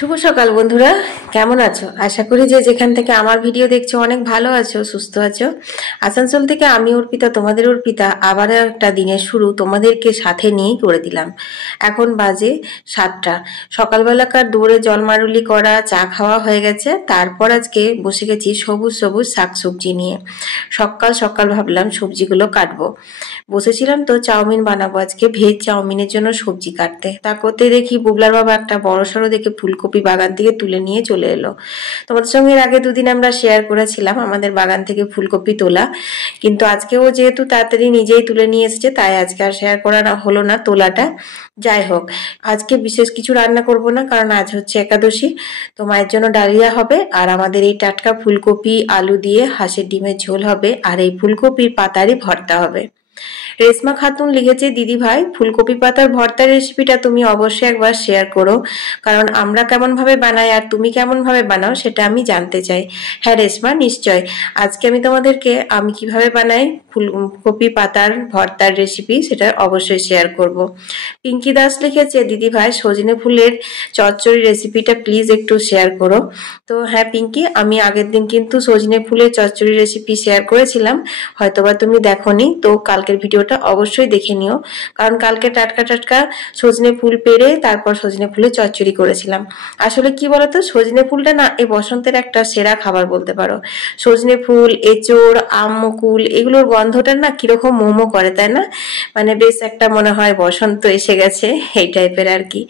শুভ সকাল বন্ধুরা, কেমন আছো? আশা করি যে যেখান থেকে আমার ভিডিও দেখছো অনেক ভালো আছো, সুস্থ আছো। আসানসোল থেকে আমি অর্পিতা, তোমাদের অর্পিতা, আবার একটা দিনের শুরু তোমাদেরকে সাথে নিয়েই করে দিলাম। এখন বাজে 7টা। সকালবেলাকার দৌড়ে জলমারুলি করা, চা খাওয়া হয়ে গেছে। তারপর আজকে বসে গেছি সবুজ সবুজ শাকসবজি নিয়ে। সকাল সকাল ভাবলাম সবজিগুলো কাটবো। বসেছিলাম তো চাউমিন বানাবো আজকে, ভেজ চাউমিনের জন্য সবজি কাটতে। তা করতে দেখি বুবলার বাবা একটা বড়সড় দেখে ফুলকপি বাগান থেকে তুলে নিয়ে চলে এলো। তোমাদের সঙ্গে এর আগে দুদিন আমরা শেয়ার করেছিলাম আমাদের বাগান থেকে ফুলকপি তোলা, কিন্তু আজকেও যেহেতু তাড়াতাড়ি নিজেই তুলে নিয়ে এসেছে, তাই আজকে আর শেয়ার করা হলো না তোলাটা। যাই হোক, আজকে বিশেষ কিছু রান্না করব না, কারণ আজ হচ্ছে একাদশী। তো মায়ের জন্য ডালিয়া হবে, আর আমাদের এই টাটকা ফুলকপি আলু দিয়ে হাঁসের ডিমের ঝোল হবে, আর এই ফুলকপির পাতারই ভর্তা হবে। রেশমা খাতুন লিখেছে, দিদি ভাই ফুলকপি পাতার ভর্তার রেসিপিটা তুমি অবশ্যই একবার শেয়ার করো, কারণ আমরা কেমন ভাবে বানাই আর তুমি কেমন ভাবে বানাও সেটা আমি জানতে চাই। হ্যাঁ রেশমা, নিশ্চয়। আজকে আমি তোমাদেরকে আমি কিভাবে বানাই ফুলকপি পাতার ভর্তার রেসিপি সেটা অবশ্যই শেয়ার করব। পিঙ্কি দাস লিখেছে, দিদি ভাই সজনে ফুলের চচ্চড়ি রেসিপিটা প্লিজ একটু শেয়ার করো। তো হ্যাঁ পিঙ্কি, আমি আগের দিন কিন্তু সজনে ফুলের চচ্চড়ি রেসিপি শেয়ার করেছিলাম, হয়তোবা তুমি দেখোনি। তো কালকের ভিডিওটা অবশ্যই দেখে নিও, কারণ কালকে টাটকা টাটকা সজনে ফুল পেরে তারপর সজনে ফুলের চচ্চড়ি করেছিলাম। আসলে কি বলতো, সজনে ফুলটা না এই বসন্তের একটা সেরা খাবার বলতে পারো। সজনে ফুল, এঁচোড়, আম মুকুল, এগুলোর গন্ধটা না কিরকম মোমো করে, তাই না? মানে বেশ একটা মনে হয় বসন্ত এসে গেছে, এই টাইপের আর কি।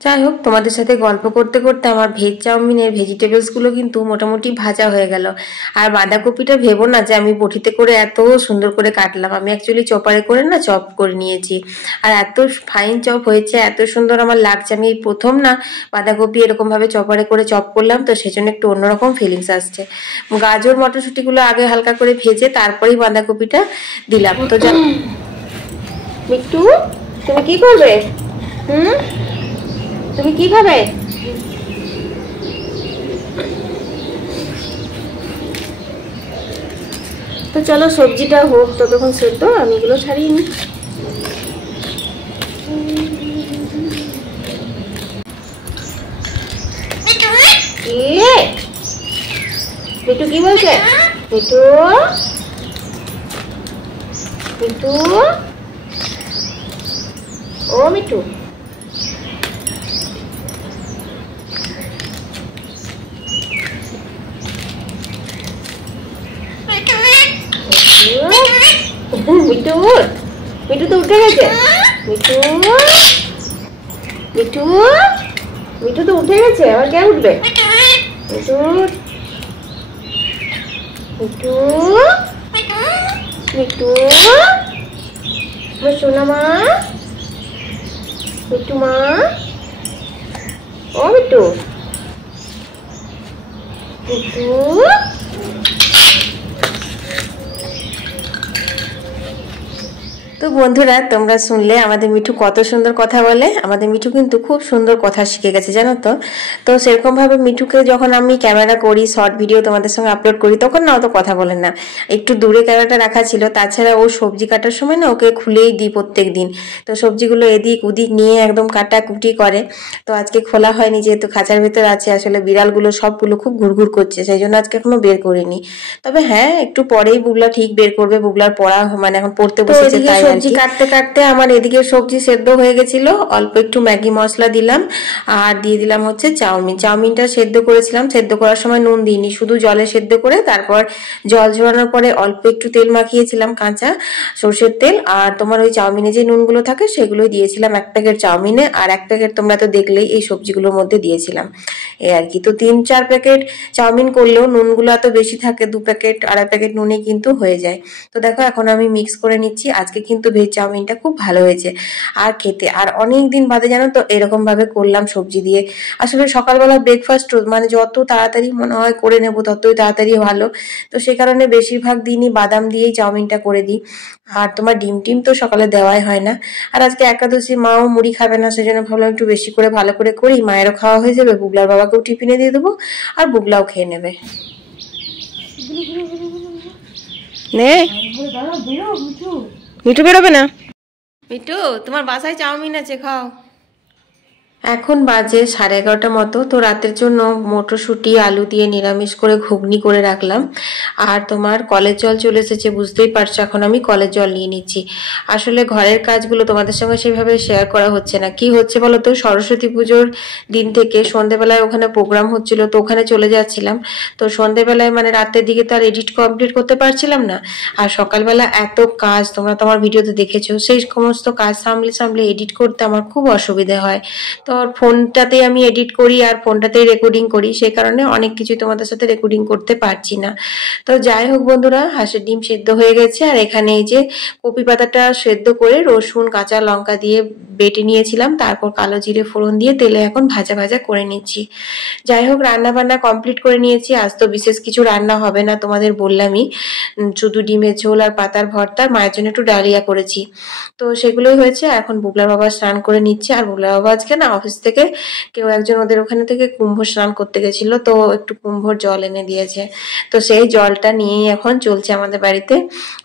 যাই হোক, তোমাদের সাথে গল্প করতে করতে আমার ভেজ চাউমিনের ভেজিটেবলস গুলো কিন্তু মোটামুটি ভাজা হয়ে গেল। আর বাঁধাকপিটা ভেবো না যে আমি বটিতে করে এত সুন্দর করে কাটলাম, আমি অ্যাকচুয়ালি চপারে করে না চপ করে নিয়েছি। আর এত ফাইন চপ হয়েছে, এত সুন্দর আমার লাগছে। আমি এই প্রথম না বাঁধাকপি এরকম ভাবে চপারে করে চপ করলাম, তো সেজন্য একটু অন্যরকম ফিলিংস আসছে। গাজর মটরশুঁটিগুলো আগে হালকা করে ভেজে তারপরেই বাঁধাকপিটা দিলাম। তো মিট্টু, তুমি কি করবে? তুমি কি খাবে? তো চলো সবজিটা হোক ততক্ষণ সেদ্ধ, আমি এগুলো ছাড়িয়ে নিই। মিটু কি বলছে? মিটু, মিটু, ও মিটু, মিটু, মিটু তো উঠে গেছে। মিটু, মিটু, মিটু তো উঠে গেছে, আবার কে উঠবে? মিটু, মিটু, মিটু, সোনা মা, মিটু মা, ও মিটু, মিটু। তো বন্ধুরা, তোমরা শুনলে আমাদের মিঠু কত সুন্দর কথা বলে। আমাদের মিঠু কিন্তু খুব সুন্দর কথা শিখে গেছে, জানো তো। তো সেরকম ভাবে মিঠুকে যখন আমি ক্যামেরা করি, শর্ট ভিডিও তোমাদের সঙ্গে আপলোড করি, তখন না অত কথা বলেন না, একটু দূরে ক্যামেরাটা রাখা ছিল। তাছাড়া ও সবজি কাটার সময় না ওকে খুলেই দিই প্রত্যেক দিন। তো সবজিগুলো এদিক ওদিক নিয়ে একদম কাটাকুটি করে। তো আজকে খোলা হয়নি, যেহেতু খাঁচার ভেতর আছে। আসলে বিড়ালগুলো সবগুলো খুব ঘুরঘুর করছে, সেই জন্য আজকে এখনো বের করিনি। তবে হ্যাঁ, একটু পরেই বুবলা ঠিক বের করবে। বুবলার পড়া মানে এখন পড়তে বসেছে, তাই সবজি কাটতে কাটতে আমার এদিকে সবজি সেদ্ধ হয়ে গেছিল। অল্প একটু ম্যাগি মশলা দিলাম, আর দিয়ে দিলাম হচ্ছে চাউমিন। চাউমিনটা সেদ্ধ করেছিলাম, সেদ্ধ করার সময় নুন দিইনি, শুধু জলে সেদ্ধ করে তারপর জল ঝরানোর পরে অল্প একটু তেল মাখিয়েছিলাম, কাঁচা সর্ষের তেল। আর তোমার ওই চাউমিনে যে নুনগুলো থাকে সেগুলোই দিয়েছিলাম 1 প্যাকেট চাউমিনে, আর 1 প্যাকেট তোমরা তো দেখলেই এই সবজিগুলোর মধ্যে দিয়েছিলাম, এই আর কি। তো 3-4 প্যাকেট চাউমিন করলেও নুনগুলো এত বেশি থাকে, 2 প্যাকেট 2.5 প্যাকেট নুনে কিন্তু হয়ে যায়। তো দেখো এখন আমি মিক্স করে নিচ্ছি। আজকে কিন্তু কিন্তু ভেজ চাউমিনটা খুব ভালো হয়েছে আর খেতে। আর অনেক দিন বাদে জানো তো এরকম ভাবে করলাম সবজি দিয়ে। আসলে সকালবেলা ব্রেকফাস্ট মানে যত তাড়াতাড়ি মনে হয় করে নেব ততই তাড়াতাড়ি ভালো, তো সে কারণে বেশিরভাগ দিনই বাদাম দিয়েই চাউমিনটা করে দিই। আর তোমার ডিম টিম তো সকালে দেওয়াই হয় না। আর আজকে একাদশী, মাও মুড়ি খাবে না, সেজন্য ভাবলাম একটু বেশি করে ভালো করে করি, মায়েরও খাওয়া হয়ে যাবে, বুগলার বাবাকেও টিফিনে দিয়ে দেবো আর বুগলাও খেয়ে নেবে। নে মিঠু বেরোবে না, মিঠু তোমার বাসায় চাউমিন আছে, খাও। এখন বাজে 11:30 মতো। তো রাতের জন্য মটরশুঁটি আলু দিয়ে নিরামিষ করে ঘুগনি করে রাখলাম। আর তোমার কলের জল চলে এসেছে, বুঝতেই পারছো এখন আমি কলের জল নিয়ে নিচ্ছি। আসলে ঘরের কাজগুলো তোমাদের সঙ্গে সেভাবে শেয়ার করা হচ্ছে না। কি হচ্ছে বলো তো, সরস্বতী পুজোর দিন থেকে সন্ধেবেলায় ওখানে প্রোগ্রাম হচ্ছিল, তো ওখানে চলে যাচ্ছিলাম। তো সন্ধেবেলায় মানে রাতের দিকে তো আর এডিট কমপ্লিট করতে পারছিলাম না। আর সকালবেলা এত কাজ, তোমরা তো আমার ভিডিওতে দেখেছো, সেই সমস্ত কাজ সামলে সামলে এডিট করতে আমার খুব অসুবিধা হয়। তো ফোনটাতেই আমি এডিট করি আর ফোনটাতেই রেকর্ডিং করি, সেই কারণে অনেক কিছু তোমাদের সাথে রেকর্ডিং করতে পারছি না। তো যাই হোক বন্ধুরা, হাঁসের ডিম সেদ্ধ হয়ে গেছে। আর এখানে এই যে কপি পাতাটা সেদ্ধ করে রসুন কাঁচা লঙ্কা দিয়ে বেটে নিয়েছিলাম, তারপর কালো জিরে ফোড়ন দিয়ে তেলে এখন ভাজা ভাজা করে নিচ্ছি। যাই হোক, রান্না বান্না কমপ্লিট করে নিয়েছি। আজ তো বিশেষ কিছু রান্না হবে না, তোমাদের বললামই, শুধু ডিমের ঝোল আর পাতার ভর্তা, মায়ের জন্য একটু ডালিয়া করেছি। তো সেগুলোই হয়েছে। এখন বুগলার বাবা স্নান করে নিচ্ছে। আর বুগলার বাবা আজকে না অফিস থেকে কেউ একজন ওদের ওখানে থেকে কুম্ভ স্নান করতে গেছিল, তো একটু কুম্ভর জল এনে দিয়েছে। তো সেই জলটা নিয়েই এখন চলছে আমাদের বাড়িতে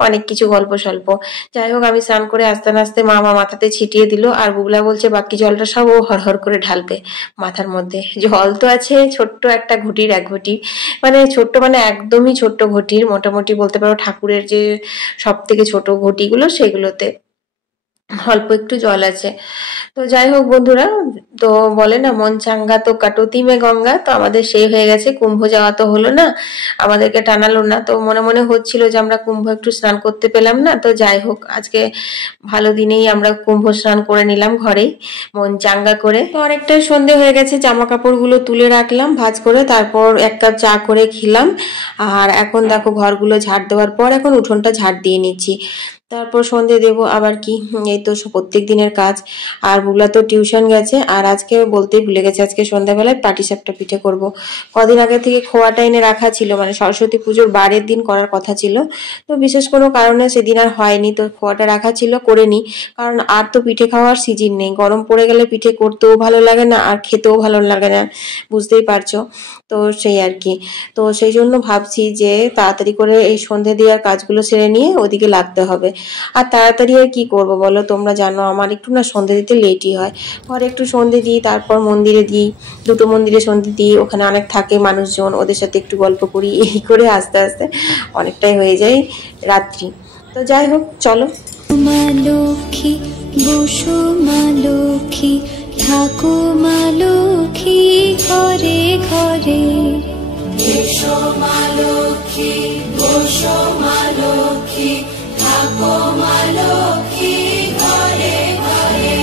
অনেক কিছু গল্প স্বল্প। যাই হোক, আমি স্নান করে আস্তে আস্তে মা মাথাতে ছিটিয়ে দিল। আর বুগলা বলছে বাকি জলটা সব ও হরহর করে ঢালবে মাথার মধ্যে। জল তো আছে ছোট্ট একটা ঘটির, এক ঘটি, মানে ছোট্ট মানে একদমই ছোট্ট ঘটির, মোটামুটি বলতে পারো ঠাকুরের যে সব থেকে ছোট ঘটিগুলো সেগুলোতে অল্প একটু জল আছে। তো যাই হোক বন্ধুরা, তো বলে না মন চাঙ্গা তো কাটতি মে গঙ্গা, তো আমাদের সেই হয়ে গেছে। কুম্ভ যাওয়া তো হলো না, আমাদেরকে টানালো না। তো মনে মনে হচ্ছিল যে আমরা কুম্ভ একটু স্নান করতে পেলাম না। তো যাই হোক, আজকে ভালো দিনেই আমরা কুম্ভ স্নান করে নিলাম ঘরেই, মন চাঙ্গা করে। তো অনেকটাই সন্ধে হয়ে গেছে, জামা কাপড়গুলো তুলে রাখলাম ভাঁজ করে, তারপর এক কাপ চা করে খেলাম। আর এখন দেখো ঘরগুলো ঝাড় দেওয়ার পর এখন উঠোনটা ঝাড় দিয়ে নিচ্ছি, তারপর সন্ধে দেবো আবার কি, এই তো প্রত্যেক দিনের কাজ। আর বুগলা তো টিউশন গেছে। আর আজকে বলতেই ভুলে গেছে, আজকে সন্ধ্যাবেলায় পাটিসাপটা পিঠে করব। কদিন আগে থেকে খোয়াটা এনে রাখা ছিল, মানে সরস্বতী পুজোর বারের দিন করার কথা ছিল, তো বিশেষ কোনো কারণে সেদিন আর হয়নি। তো খোয়াটা রাখা ছিল, করে নি, কারণ আর তো পিঠে খাওয়ার সিজন নেই। গরম পড়ে গেলে পিঠে করতেও ভালো লাগে না আর খেতেও ভালো লাগে না, বুঝতেই পারছো। তো সেই আর কি, তো সেই জন্য ভাবছি যে তাড়াতাড়ি করে এই সন্ধে দেওয়ার কাজগুলো সেরে নিয়ে ওদিকে লাগতে হবে। আর তাড়াতাড়ি আর কি করব বলো, তোমরা জানো আমার একটু না সন্ধে দিতে লেটই হয়। ঘরে একটু সন্ধে দিই, তারপর মন্দিরে দিই, দুটো মন্দিরে সন্ধে দিই, ওখানে অনেক থাকে মানুষজন, ওদের সাথে একটু গল্প করি, এই করে আস্তে আস্তে অনেকটাই হয়ে যায় রাত্রি। তো যাই হোক চলো। মা লক্ষ্মী বসো, মা লক্ষ্মী থাকো, মা লক্ষ্মী ঘরে ঘরে। এসো মা লক্ষ্মী বসো, মা লক্ষ্মী থাকো, মা লক্ষ্মী ঘরে ঘরে।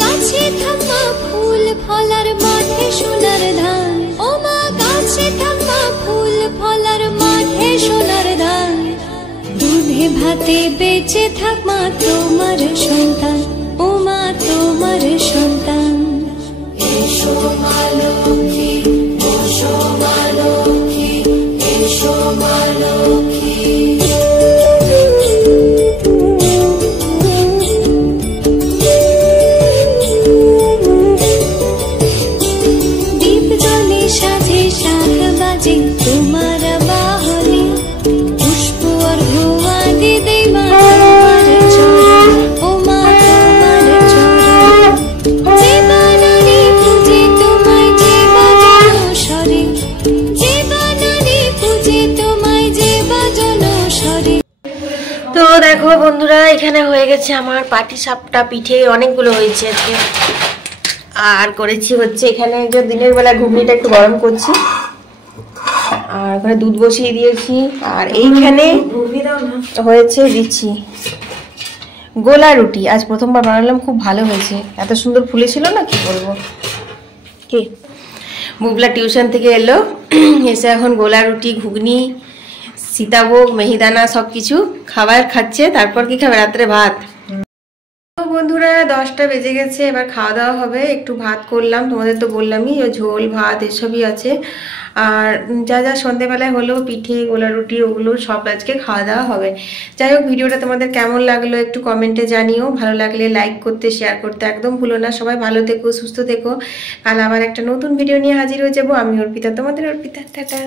গাছে থাকা ফুল ফলার মাঠে সোনার ধান, ও মা গাছে থাকা ফুল ফলার মাঠে সোনার ধান। দুধে ভাতে বেঁচে থাক মা তোমার সন্তান, ও মা তোমার সন্তান। এসো মা লক্ষ্মী বসো, মা লক্ষ্মী এসো মা লক্ষ্মী। দীপ জলে সাজে শাখ বাজে তোমার বাহনে, পুষ্প অর্ঘ আদি দেই মা তোমার চরণ, ও মা তোমার চরণ। জীবনানি পূজে তোমায় জীবজন স্বরে, জীবনানি পূজে তোমায় জীবজন স্বরে। তো দেখো বন্ধুরা, এখানে হয়ে গেছে আমার পাটিসাপটা পিঠে, অনেকগুলো হয়েছে আজকে। আর করেছি হচ্ছে এখানে যে দিনের বেলা ঘুগনিটা একটু গরম করছি, আর ওখানে দুধ বসিয়ে দিয়েছি। আর এইখানে হয়েছে দিচ্ছি গোলা রুটি, আজ প্রথমবার বানালাম, খুব ভালো হয়েছে, এত সুন্দর ফুলেছিল না কি বলবো। কি বুগলা টিউশন থেকে এলো, এসে এখন গোলা রুটি ঘুগনি সীতাভোগ মিহিদানা সব কিছু খাবার খাচ্ছে। তারপর কি খাবে? রাত্রে ভাত। তো বন্ধুরা 10টা বেজে গেছে, এবার খাওয়া দাওয়া হবে। একটু ভাত করলাম, তোমাদের তো বললামই, ও ঝোল ভাত এসবই আছে। আর যা যা সন্ধেবেলায় হলো পিঠে গোলা রুটি ওগুলো সব আজকে খাওয়া দাওয়া হবে। যাই হোক, ভিডিওটা তোমাদের কেমন লাগলো একটু কমেন্টে জানিও। ভালো লাগলে লাইক করতে শেয়ার করতে একদম ভুলো না। সবাই ভালো থেকো, সুস্থ থেকো। কাল আবার একটা নতুন ভিডিও নিয়ে হাজির হয়ে যাবো। আমি অর্পিতা, তোমাদের অর্পিতা। টাটা।